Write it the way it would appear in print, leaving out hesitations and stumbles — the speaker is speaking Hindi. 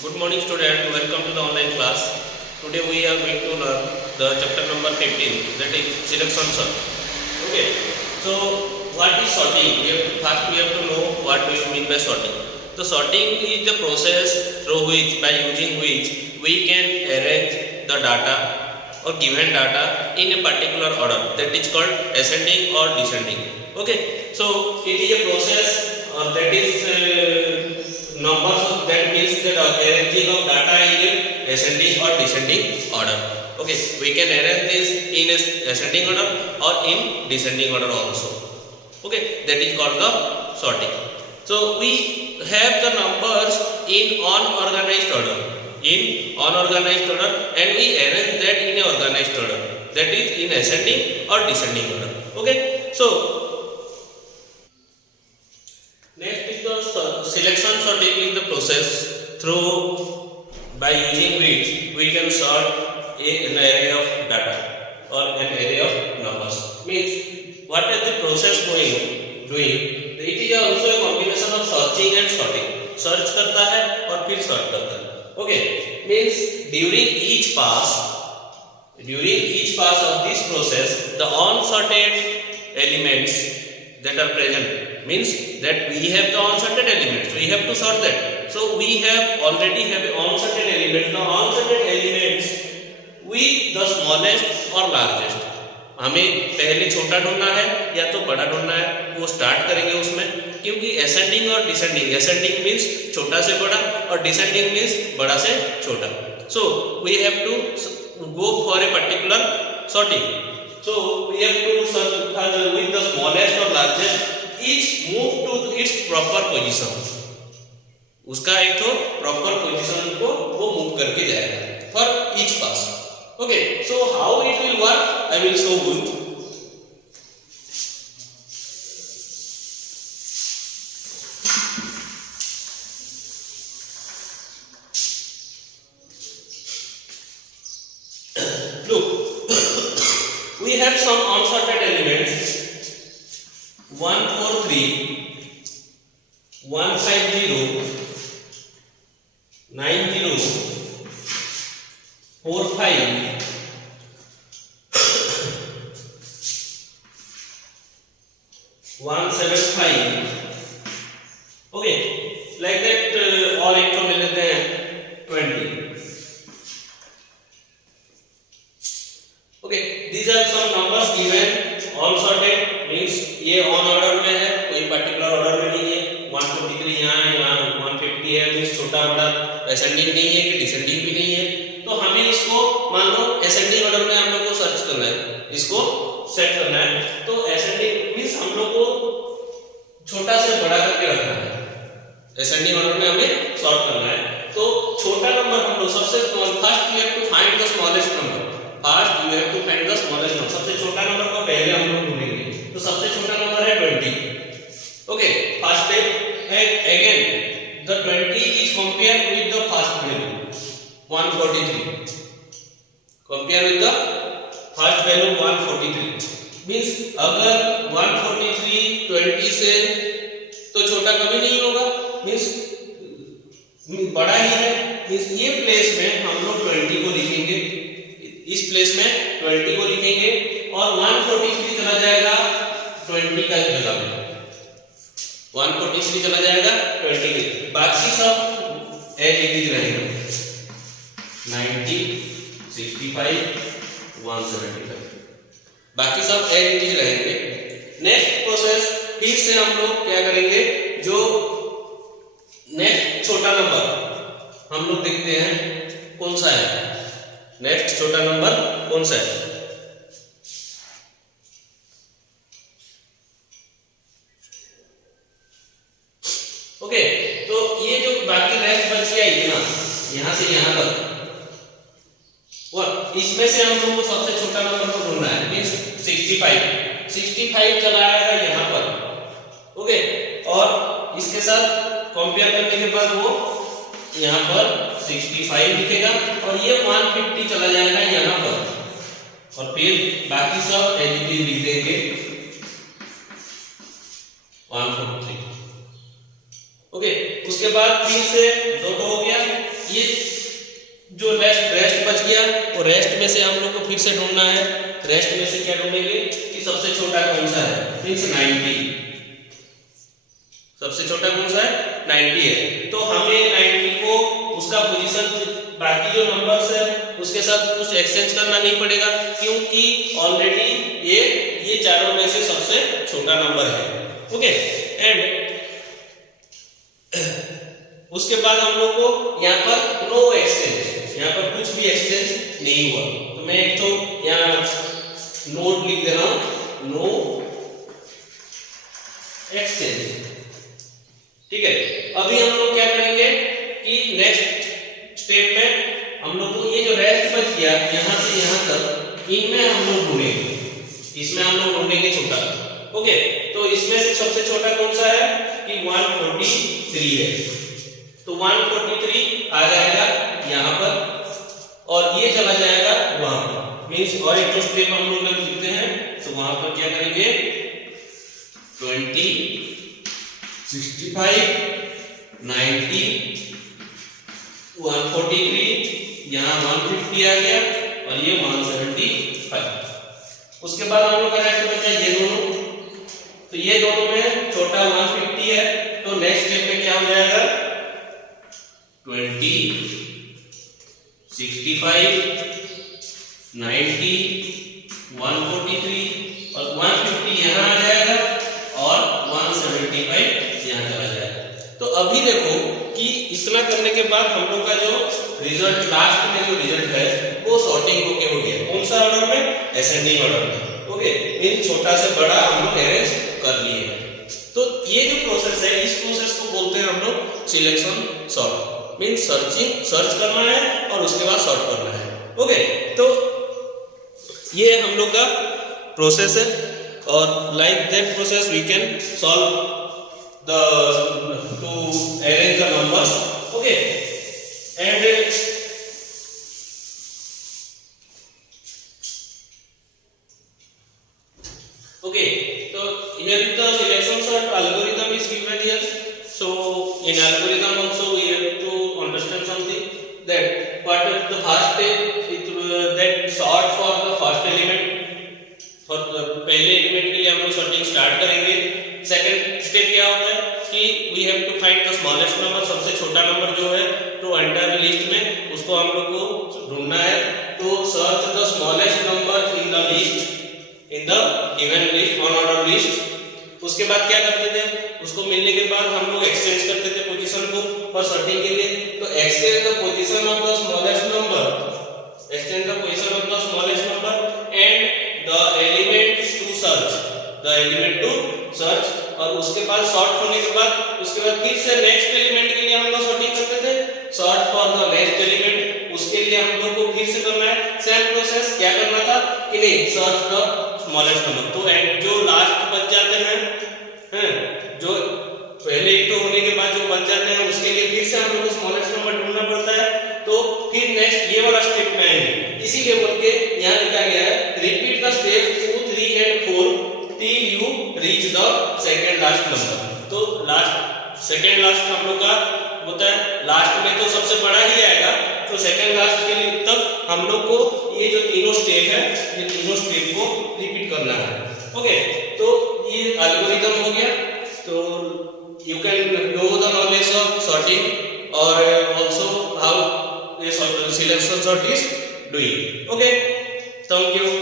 Good morning student, welcome to the online class. Today we are going to learn the chapter number 15, that is selection sort. Okay, so what is sorting? First we have to know what do you mean by sorting. So sorting is the process through which, by using which we can arrange the data or given data in a particular order, that is called ascending or descending. Okay, so it is a process that is numbers, that means that arranging of data in ascending or descending order. Okay, we can arrange this in ascending order or in descending order also. Okay, that is called the sorting. So we have the numbers in unorganized order, and we arrange that in a organized order, that is in ascending or descending order. Okay, so next is the selection sorting is the process through by using which we can sort an array of data or an array of numbers. Means what is the process doing? It is also a combination of searching and sorting. Search करता है और फिर sort करता है. Okay, means during each pass of this process, the unsorted elements that are present, means that we have the unsorted elements, we have to sort that. So we already have unsorted elements. The unsorted elements with the smallest or largest. हमें पहले छोटा ढूंढना है या तो बड़ा ढूंढना है, वो स्टार्ट करेंगे उसमें, क्योंकि असेंडिंग और डिसेंडिंग मीन्स छोटा से बड़ा और डिसेंडिंग मीन्स बड़ा से छोटा. So we have to go for a particular sorting. So we have to sort with the smallest or largest, each move to its proper position. उसका एक तो proper position को वो move करके जाएगा for each pass. Okay, so how it will work? I will show you. Look. We have some unsorted elements 143, 150, 90, 45, 175. Okay, like that. और एक को मिल लेते हैं 20. Okay, these are some numbers given unsorted, means ये on order में है, कोई particular order में नहीं है. 143 यहाँ 150 है, means छोटा बड़ा ascending नहीं है कि descending भी नहीं है. तो हमें इसको मान लो ascending order में हम लोग को सर्च करना है, इसको सेट करना है. तो ascending means हम लोग को छोटा से बड़ा करके रखना है. ascending order में हमें सॉर्ट करना है. तो छोटा नंबर हम लोग सबसे first we have to find the smallest number. First you have to find the smallest number. सबसे छोटा नंबर को पहले हम लोग ढूंढेंगे. तो सबसे छोटा नंबर है 20. ओके, फर्स्ट स्टेप है again the 20 is compare with the first value 143. Compare with the first value 143. Means अगर 143 20 से तो छोटा कभी नहीं होगा, मींस बड़ा ही है. मींस ये प्लेस में हम लोग 20 को लिखेंगे, इस प्लेस में 20 को लिखेंगे और 143 चला जाएगा 20 का जगह में. 143 चला जाएगा 20 के. बाकी सब एज इट इज रहेगा 90, 65, 175. बाकी सब एज इट इज रहेंगे. नेक्स्ट प्रोसेस फिर से हम लोग क्या करेंगे, जो नेक्स्ट छोटा नंबर हम लोग देखते हैं कौन सा है. नेक्स्ट छोटा नंबर कौन सा है? ओके, तो ये जो बाकी रेस्ट बच गया इतना, यहां से यहां तक, और इसमें से हम लोग को सबसे छोटा नंबर को ढूंढना है. मींस 65 चला आएगा यहां पर. ओके, और इसके साथ कंपेयर करने के बाद वो यहां पर 65 लिखेगा और ये 150 चला जाएगा यहां पर, और फिर बाकी सब एज इट इज लिख देंगे 143. ओके, उसके बाद फिर से दो हो गया, ये जो रेस्ट बच गया, और रेस्ट में से हम लोग को फिर से ढूंढना है। रेस्ट में से क्या ढूंढेंगे कि सबसे छोटा कौन सा है, मींस 90। सबसे छोटा कौन सा है, 90 है। तो हमें 90 को उसका पोजीशन बाकी जो नंबर्स है उसके साथ कुछ एक्सचेंज करना नहीं पड़ेगा, क्योंकि ऑलरेडी ये चारों में से सबसे छोटा नंबर है। ओके, एंड उसके बाद हम लोग को यहाँ पर नो एक्सचेंज, यहाँ पर कुछ भी एक्सचेंज नहीं हुआ। तो मैं एक तो यहाँ नोट लिख दे रहा हूं, नो एक्सचेंज। ठीक है, अभी हम लोग क्या करेंगे कि नेक्स्ट स्टेप में हम लोग को ये जो रेस्ट बच गया यहां से यहां तक, इनमें हम लोग ढूंढेंगे, इसमें हम लोग ढूंढेंगे छोटा। ओके, तो इसमें से सबसे छोटा कौन सा है कि 143 है। तो 143 आ जाएगा यहाँ पर और ये चला जाएगा वहां पर, मींस और एक जो स्टेप हम लोग लिखते हैं तो वहां पर क्या करेंगे 20, 65, 90, 143, यहाँ 150 आ गया और ये 175। उसके बाद हम लोग का रेस्ट बचा ये दोनों, तो ये दोनों में छोटा 150 है। तो नेक्स्ट स्टेप में क्या हो जाएगा 20, 65, 90, 143 और 150 यहाँ आ जाएगा और 175 यहाँ चला जाएगा। तो अभी देखो कि इतना करने के बाद हम लोग का जो रिजल्ट, लास्ट में जो रिजल्ट है वो सॉर्टिंग होके हो गया। कौन सा ऑर्डर में, असेंडिंग ऑर्डर में। ओके, इन छोटा से बड़ा हम लोग अरेंज कर लिए हैं। तो ये जो प्रोसेस है, इस प्रोसेस को बोलते हैं हम लोग सिलेक्शन सॉर्ट, मींस सर्च करना है और उसके बाद सॉर्ट करना है। ओके, तो ये हम लोग का प्रोसेस है और like that process we can solve the to arrange the numbers. Okay, and okay, so here is the selection sort algorithm is given here. So in algorithm also we have to understand something, that what is the first step it that sort for the first element, for the पहले एलिमेंट के लिए हम लोग सॉर्टिंग स्टार्ट करेंगे। सेकंड स्टेप क्या होता है कि we have to find the smallest number, सबसे छोटा नंबर जो है तो एंटायर लिस्ट में उसको हम लोग को ढूंढना है। तो search the smallest number in the list, in the given list, on order list. उसके बाद क्या करते थे, उसको मिलने के बाद हम लोग एक्सचेंज करते थे पोजीशन को फॉर सर्टिंग के लिए। तो exchange the position of the smallest number, exchange the position of the smallest number and the element to search, the element to search. और उसके बाद सॉर्ट होने के बाद उसके बाद फिर से नेक्स्ट एलिमेंट के लिए हम लोग सॉर्टिंग करते थे, sort for the next element, उसके लिए हम लोग को फिर से करना है सेम प्रोसेस। क्या करना था कि नहीं, सर्च द स्मॉलेस्ट नंबर। तो जो लास्ट बच जाते हैं, जो पहले एक तो होने के बाद जो बच जाते हैं उसके लिए फिर से हम लोग को स्मॉलेस्ट नंबर ढूंढना पड़ता है। तो फिर नेक्स्ट ये वाला स्टेप में आएंगे, इसीलिए बोल के यहाँ लिखा गया है repeat the step 2, 3 and 4 till you reach the second last number। तो लास्ट सेकंड लास्ट हम लोग का होता है, लास्ट में तो सबसे बड़ा ही आएगा। तो सेकंड लास्ट के लिए तक हम लोग को ये जो तीनों स्टेप है, ये तीनों स्टेप को रिपीट करना है। ओके, तो ये एल्गोरिथम हो गया। तो you can know the knowledge of sorting और आल्सो हाउ ये selection sort is doing. Okay, thank you.